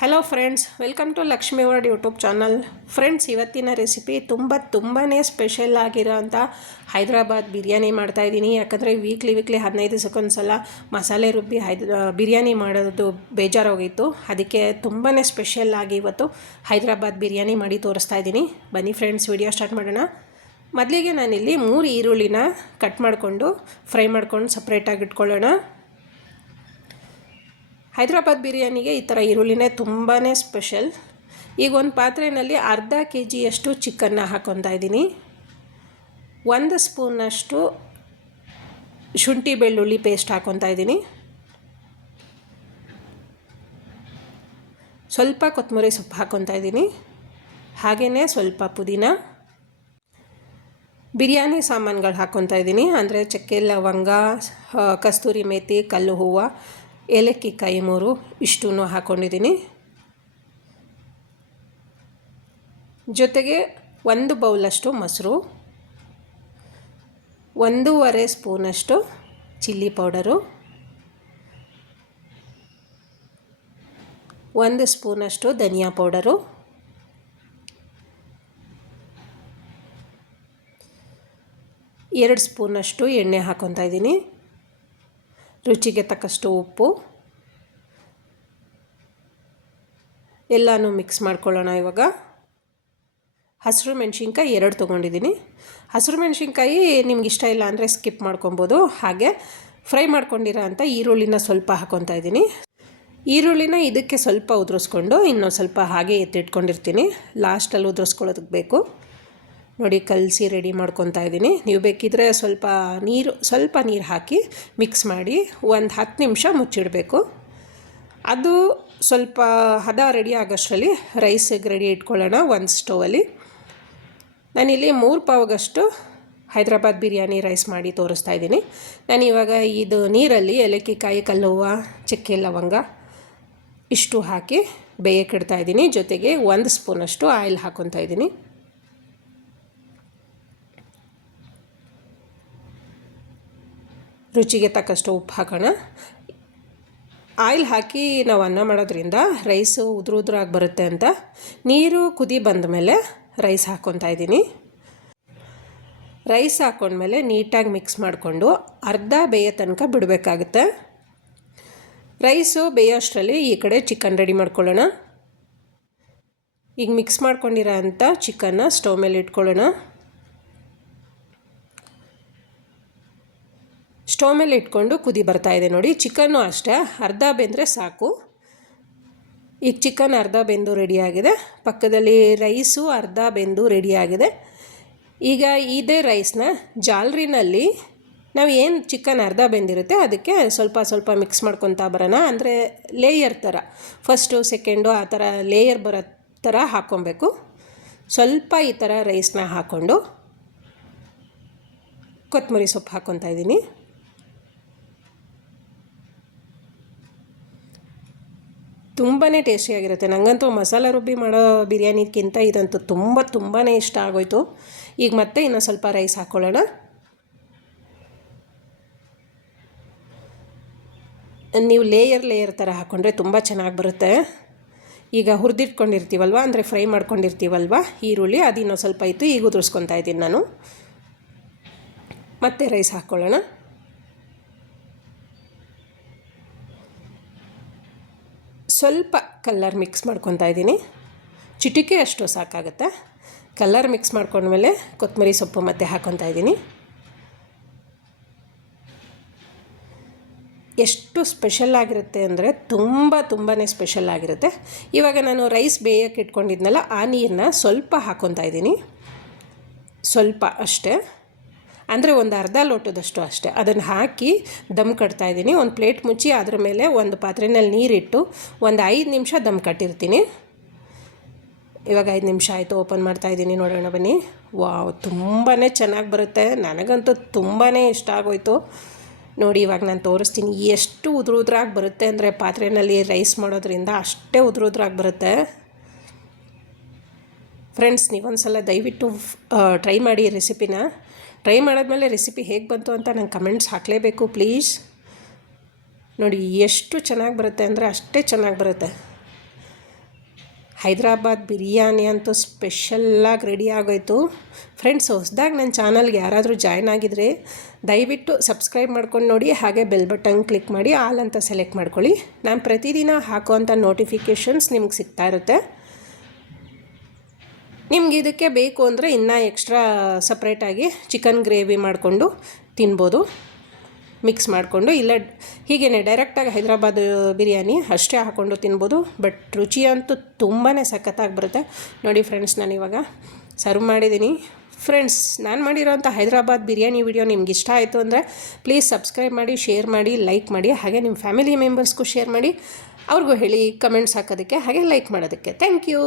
Hello friends welcome to Lakshmi world YouTube channel friends ಇವತ್ತಿನ recipe ತುಂಬ ತುಂಬಾ special ಆಗಿರೋಂಥ ಹೈದ್ರಾಬಾದ್ ಬಿರಿಯಾನಿ ಮಾಡ್ತಾ ಇದ್ದೀನಿ. ಯಾಕಂದರೆ ವೀಕ್ಲಿ ವೀಕ್ಲಿ ಹದಿನೈದು ದಿವಸಕ್ಕೊಂದು ಸಲ ಮಸಾಲೆ ರುಬ್ಬಿ ಹೈದ್ ಬಿರಿಯಾನಿ ಮಾಡೋದು ಬೇಜಾರೋಗಿತ್ತು ಅದಕ್ಕೆ ತುಂಬಾ ಸ್ಪೆಷಲ್ ಆಗಿ ಇವತ್ತು ಹೈದ್ರಾಬಾದ್ ಬಿರಿಯಾನಿ ಮಾಡಿ ತೋರಿಸ್ತಾ ಇದ್ದೀನಿ. ಬನ್ನಿ ಫ್ರೆಂಡ್ಸ್ ವಿಡಿಯೋ ಸ್ಟಾರ್ಟ್ ಮಾಡೋಣ. ಮೊದಲಿಗೆ ನಾನಿಲ್ಲಿ ಮೂರು ಈರುಳ್ಳಿನ ಕಟ್ ಮಾಡಿಕೊಂಡು ಫ್ರೈ ಮಾಡ್ಕೊಂಡು ಸಪ್ರೇಟಾಗಿ ಇಟ್ಕೊಳ್ಳೋಣ. ಹೈದ್ರಾಬಾದ್ ಬಿರಿಯಾನಿಗೆ ಈ ಥರ ಈರುಳ್ಳಿನೇ ತುಂಬಾ ಸ್ಪೆಷಲ್. ಈಗ ಒಂದು ಪಾತ್ರೆಯಲ್ಲಿ ಅರ್ಧ ಕೆ ಜಿಯಷ್ಟು ಚಿಕನ್ನ ಹಾಕೊತಾ ಇದ್ದೀನಿ. ಒಂದು ಸ್ಪೂನಷ್ಟು ಶುಂಠಿ ಬೆಳ್ಳುಳ್ಳಿ ಪೇಸ್ಟ್ ಹಾಕೊತಾ ಇದ್ದೀನಿ. ಸ್ವಲ್ಪ ಕೊತ್ತಂಬರಿ ಸೊಪ್ಪು ಹಾಕೊತಾ ಇದ್ದೀನಿ. ಹಾಗೆಯೇ ಸ್ವಲ್ಪ ಪುದೀನ. ಬಿರಿಯಾನಿ ಸಾಮಾನುಗಳು ಹಾಕ್ಕೊತಾ ಇದ್ದೀನಿ. ಅಂದರೆ ಚಕ್ಕೆ ಲವಂಗ ಕಸ್ತೂರಿ ಮೇಥಿ ಕಲ್ಲು ಹೂವು ಏಲಕ್ಕಿ ಕಾಯಿ ಮೂರು ಇಷ್ಟೂ ಹಾಕ್ಕೊಂಡಿದ್ದೀನಿ ಜೊತೆಗೆ ಒಂದು ಬೌಲಷ್ಟು ಮೊಸರು, ಒಂದೂವರೆ ಸ್ಪೂನಷ್ಟು ಚಿಲ್ಲಿ ಪೌಡರು, ಒಂದು ಸ್ಪೂನಷ್ಟು ಧನಿಯಾ ಪೌಡರು, ಎರಡು ಸ್ಪೂನಷ್ಟು ಎಣ್ಣೆ ಹಾಕ್ಕೊತಾ ಇದ್ದೀನಿ. ರುಚಿಗೆ ತಕ್ಕಷ್ಟು ಉಪ್ಪು. ಎಲ್ಲನೂ ಮಿಕ್ಸ್ ಮಾಡ್ಕೊಳ್ಳೋಣ ಇವಾಗ. ಹಸಿರು ಮೆಣಸಿನ್ಕಾಯಿ ಎರಡು ತೊಗೊಂಡಿದ್ದೀನಿ. ಹಸಿರು ಮೆಣಸಿನ್ಕಾಯಿ ನಿಮ್ಗೆ ಇಷ್ಟ ಇಲ್ಲ ಅಂದರೆ ಸ್ಕಿಪ್ ಮಾಡ್ಕೊಬೋದು. ಹಾಗೆ ಫ್ರೈ ಮಾಡ್ಕೊಂಡಿರೋ ಅಂಥ ಈರುಳ್ಳಿನ ಸ್ವಲ್ಪ ಹಾಕ್ಕೊತಾ ಇದ್ದೀನಿ. ಈರುಳ್ಳಿನ ಇದಕ್ಕೆ ಸ್ವಲ್ಪ ಉದುರಿಸ್ಕೊಂಡು ಇನ್ನೊಂದು ಸ್ವಲ್ಪ ಹಾಗೆ ಎತ್ತಿಟ್ಕೊಂಡಿರ್ತೀನಿ. ಲಾಸ್ಟಲ್ಲಿ ಉದುರಿಸ್ಕೊಳ್ಳೋದಕ್ಕೆ ಬೇಕು. ನೋಡಿ ಕಲಸಿ ರೆಡಿ ಮಾಡ್ಕೊತಾ ಇದ್ದೀನಿ. ನೀವು ಬೇಕಿದ್ರೆ ಸ್ವಲ್ಪ ನೀರು ಸ್ವಲ್ಪ ನೀರು ಹಾಕಿ ಮಿಕ್ಸ್ ಮಾಡಿ ಒಂದು ಹತ್ತು ನಿಮಿಷ ಮುಚ್ಚಿಡಬೇಕು. ಅದು ಸ್ವಲ್ಪ ಹದ ರೆಡಿ ಆಗೋಷ್ಟರಲ್ಲಿ ರೈಸಿಗೆ ರೆಡಿ ಇಟ್ಕೊಳ್ಳೋಣ ಒಂದು ಸ್ಟೋವಲ್ಲಿ ನಾನಿಲ್ಲಿ ಮೂರು ಪಾವಗಷ್ಟು ಹೈದ್ರಾಬಾದ್ ಬಿರಿಯಾನಿ ರೈಸ್ ಮಾಡಿ ತೋರಿಸ್ತಾ ಇದ್ದೀನಿ. ನಾನು ಇವಾಗ ಇದು ನೀರಲ್ಲಿ ಏಲಕ್ಕಿ ಕಾಯಿ ಕಲ್ಲುವ, ಚಕ್ಕೆ, ಲವಂಗ ಇಷ್ಟು ಹಾಕಿ ಬೇಯಕ್ಕಿಡ್ತಾ ಇದ್ದೀನಿ. ಜೊತೆಗೆ ಒಂದು ಸ್ಪೂನಷ್ಟು ಆಯಿಲ್ ಹಾಕ್ಕೊತಾ ಇದ್ದೀನಿ. ರುಚಿಗೆ ತಕ್ಕಷ್ಟು ಉಪ್ಪು ಹಾಕೋಣ. ಆಯಿಲ್ ಹಾಕಿ ನಾವು ಅನ್ನ ಮಾಡೋದ್ರಿಂದ ರೈಸು ಉದುರು ಉದುರಾಗಿ ಬರುತ್ತೆ ಅಂತ. ನೀರು ಕುದಿ ಬಂದ ಮೇಲೆ ರೈಸ್ ಹಾಕ್ಕೊತಾ ಇದ್ದೀನಿ. ರೈಸ್ ಹಾಕ್ಕೊಂಡ್ಮೇಲೆ ನೀಟಾಗಿ ಮಿಕ್ಸ್ ಮಾಡಿಕೊಂಡು ಅರ್ಧ ಬೇಯೋ ತನಕ ಬಿಡಬೇಕಾಗುತ್ತೆ. ರೈಸು ಬೇಯೋ ಅಷ್ಟರಲ್ಲಿ ಈ ಕಡೆ ಚಿಕನ್ ರೆಡಿ ಮಾಡ್ಕೊಳ್ಳೋಣ. ಈಗ ಮಿಕ್ಸ್ ಮಾಡ್ಕೊಂಡಿರೋ ಅಂಥ ಚಿಕನ್ನ ಸ್ಟವ್ ಮೇಲೆ ಇಟ್ಕೊಳ್ಳೋಣ. ಸ್ಟವ್ ಮೇಲೆ ಇಟ್ಕೊಂಡು ಕುದಿ ಬರ್ತಾ ಇದೆ ನೋಡಿ. ಚಿಕನ್ನು ಅಷ್ಟೇ. ಅರ್ಧ ಬೆಂದರೆ ಸಾಕು. ಈಗ ಚಿಕನ್ ಅರ್ಧ ಬೆಂದು ರೆಡಿಯಾಗಿದೆ ಪಕ್ಕದಲ್ಲಿ ರೈಸು ಅರ್ಧ ಬೆಂದು ರೆಡಿಯಾಗಿದೆ ಈಗ ಇದೇ ರೈಸ್ನ ಜಾಲ್ರಿನಲ್ಲಿ ನಾವು ಏನು ಚಿಕನ್ ಅರ್ಧ ಬೆಂದಿರುತ್ತೆ ಅದಕ್ಕೆ ಸ್ವಲ್ಪ ಸ್ವಲ್ಪ ಮಿಕ್ಸ್ ಮಾಡ್ಕೊತಾ ಬರೋಣ. ಅಂದರೆ ಲೇಯರ್ ಥರ ಫಸ್ಟು ಸೆಕೆಂಡು ಆ ಥರ ಲೇಯರ್ ಬರೋ ಥರ ಹಾಕ್ಕೊಬೇಕು. ಸ್ವಲ್ಪ ಈ ಥರ ರೈಸ್ನ ಹಾಕ್ಕೊಂಡು ಕೊತ್ತಂಬರಿ ಸೊಪ್ಪು ಹಾಕ್ಕೊತಾ ಇದ್ದೀನಿ. ತುಂಬಾ ಟೇಸ್ಟಿಯಾಗಿರುತ್ತೆ ನನಗಂತೂ ಮಸಾಲ ರುಬ್ಬಿ ಮಾಡೋ ಬಿರಿಯಾನಿಗಿಂತ ಇದಂತೂ ತುಂಬ ತುಂಬಾ ಇಷ್ಟ ಆಗೋಯ್ತು. ಈಗ ಮತ್ತೆ ಇನ್ನೂ ಸ್ವಲ್ಪ ರೈಸ್ ಹಾಕ್ಕೊಳ್ಳೋಣ ನೀವು ಲೇಯರ್ ಲೇಯರ್ ಥರ ಹಾಕ್ಕೊಂಡ್ರೆ ತುಂಬ ಚೆನ್ನಾಗಿ ಬರುತ್ತೆ. ಈಗ ಹುರಿದಿಟ್ಕೊಂಡಿರ್ತೀವಲ್ವ? ಅಂದರೆ ಫ್ರೈ ಮಾಡ್ಕೊಂಡಿರ್ತೀವಲ್ವ? ಈರುಳ್ಳಿ ಅದು ಇನ್ನೂ ಸ್ವಲ್ಪ ಇತ್ತು, ಈಗ ಉದುರಿಸ್ಕೊತಾ ಇದ್ದೀನಿ ನಾನು. ಮತ್ತೆ ರೈಸ್ ಹಾಕ್ಕೊಳ್ಳೋಣ ಸ್ವಲ್ಪ ಕಲ್ಲರ್ ಮಿಕ್ಸ್ ಮಾಡ್ಕೊತಾ ಇದ್ದೀನಿ. ಚಿಟಿಕೆ ಅಷ್ಟು ಸಾಕಾಗುತ್ತೆ. ಕಲ್ಲರ್ ಮಿಕ್ಸ್ ಮಾಡ್ಕೊಂಡ್ಮೇಲೆ ಕೊತ್ತಂಬರಿ ಸೊಪ್ಪು ಮತ್ತೆ ಹಾಕ್ಕೊತಾ ಇದ್ದೀನಿ. ಎಷ್ಟು ಸ್ಪೆಷಲ್ ಆಗಿರುತ್ತೆ ಅಂದರೆ ತುಂಬ ತುಂಬಾ ಸ್ಪೆಷಲ್ ಆಗಿರುತ್ತೆ. ಇವಾಗ ನಾನು ರೈಸ್ ಬೇಯಕ್ಕೆ ಇಟ್ಕೊಂಡಿದ್ನಲ್ಲ, ಆ ನೀರನ್ನ ಸ್ವಲ್ಪ ಹಾಕ್ಕೊತಾ ಇದ್ದೀನಿ. ಸ್ವಲ್ಪ ಅಷ್ಟೇ. ಅಂದರೆ ಒಂದು ಅರ್ಧ ಲೋಟದಷ್ಟು ಅಷ್ಟೇ. ಅದನ್ನು ಹಾಕಿ ದಮ್ ಕಟ್ತಾ ಇದ್ದೀನಿ. ಒಂದು ಪ್ಲೇಟ್ ಮುಚ್ಚಿ ಅದರ ಮೇಲೆ ಒಂದು ಪಾತ್ರೆಯಲ್ಲಿ ನೀರಿಟ್ಟು ಒಂದು ಐದು ನಿಮಿಷ ದಮ್ ಕಟ್ಟಿರ್ತೀನಿ. ಇವಾಗ ಐದು ನಿಮಿಷ ಆಯಿತು, ಓಪನ್ ಮಾಡ್ತಾ ಇದ್ದೀನಿ. ನೋಡೋಣ ಬನ್ನಿ. ವಾವ್ ತುಂಬಾ ಚೆನ್ನಾಗಿ ಬರುತ್ತೆ. ನನಗಂತೂ ತುಂಬಾ ಇಷ್ಟ ಆಗೋಯ್ತು. ನೋಡಿ, ಇವಾಗ ನಾನು ತೋರಿಸ್ತೀನಿ ಎಷ್ಟು ಉದುರು ಉದ್ರಾಗಿ ಬರುತ್ತೆ ಅಂದರೆ ಪಾತ್ರೆಯಲ್ಲಿ ರೈಸ್ ಮಾಡೋದ್ರಿಂದ ಅಷ್ಟೇ ಉದುರು ಉದ್ರಾಗಿ ಬರುತ್ತೆ. ಫ್ರೆಂಡ್ಸ್ ನೀವೊಂದು ಸಲ ದಯವಿಟ್ಟು ಟ್ರೈ ಮಾಡಿ ರೆಸಿಪಿನ ಟ್ರೈ ಮಾಡಿದ್ಮೇಲೆ ರೆಸಿಪಿ ಹೇಗೆ ಬಂತು ಅಂತ ನಂಗೆ ಕಮೆಂಟ್ಸ್ ಹಾಕಲೇಬೇಕು ಪ್ಲೀಸ್ ನೋಡಿ, ಎಷ್ಟು ಚೆನ್ನಾಗಿ ಬರುತ್ತೆ ಅಂದರೆ ಅಷ್ಟೇ ಚೆನ್ನಾಗಿ ಬರುತ್ತೆ. ಹೈದರಾಬಾದ್ ಬಿರಿಯಾನಿ ಅಂತೂ ಸ್ಪೆಷಲ್ಲಾಗಿ ರೆಡಿ ಆಗೋಯ್ತು. ಫ್ರೆಂಡ್ಸ್ ಹೊಸದಾಗಿ ನನ್ನ ಚಾನಲ್ಗೆ ಯಾರಾದರೂ ಜಾಯ್ನ್ ಆಗಿದ್ರೆ ದಯವಿಟ್ಟು ಸಬ್ಸ್ಕ್ರೈಬ್ ಮಾಡ್ಕೊಂಡು ನೋಡಿ, ಹಾಗೆ ಬೆಲ್ ಬಟನ್ ಕ್ಲಿಕ್ ಮಾಡಿ ಆಲ್ ಅಂತ ಸೆಲೆಕ್ಟ್ ಮಾಡ್ಕೊಳ್ಳಿ. ನಾನು ಪ್ರತಿದಿನ ಹಾಕುವಂಥ ನೋಟಿಫಿಕೇಷನ್ಸ್ ನಿಮ್ಗೆ ಸಿಗ್ತಾ ಇರುತ್ತೆ. ನಿಮ್ಗೆ ಇದಕ್ಕೆ ಬೇಕು ಅಂದರೆ ಇನ್ನೂ ಎಕ್ಸ್ಟ್ರಾ ಸಪ್ರೇಟಾಗಿ ಚಿಕನ್ ಗ್ರೇವಿ ಮಾಡಿಕೊಂಡು ತಿನ್ಬೋದು. ಮಿಕ್ಸ್ ಮಾಡಿಕೊಂಡು, ಇಲ್ಲ ಹೀಗೇ ಡೈರೆಕ್ಟಾಗಿ ಹೈದ್ರಾಬಾದ್ ಬಿರಿಯಾನಿ ಅಷ್ಟೇ ಹಾಕ್ಕೊಂಡು ತಿನ್ಬೋದು ಬಟ್ ರುಚಿ ಅಂತೂ ತುಂಬಾ ಸಖತ್ತಾಗಿ ಬರುತ್ತೆ. ನೋಡಿ ಫ್ರೆಂಡ್ಸ್ ನಾನು ಇವಾಗ ಸರ್ವ್ ಮಾಡಿದ್ದೀನಿ ಫ್ರೆಂಡ್ಸ್ ನಾನು ಮಾಡಿರೋಂಥ ಹೈದ್ರಾಬಾದ್ ಬಿರಿಯಾನಿ ವಿಡಿಯೋ ನಿಮ್ಗೆ ಇಷ್ಟ ಆಯಿತು ಅಂದರೆ ಪ್ಲೀಸ್ ಸಬ್ಸ್ಕ್ರೈಬ್ ಮಾಡಿ ಶೇರ್ ಮಾಡಿ ಲೈಕ್ ಮಾಡಿ, ಹಾಗೆ ನಿಮ್ಮ ಫ್ಯಾಮಿಲಿ ಮೆಂಬರ್ಸ್ಗೂ ಶೇರ್ ಮಾಡಿ. ಅವ್ರಿಗೂ ಹೇಳಿ ಕಮೆಂಟ್ಸ್ ಹಾಕೋದಕ್ಕೆ, ಹಾಗೆ ಲೈಕ್ ಮಾಡೋದಕ್ಕೆ. Thank you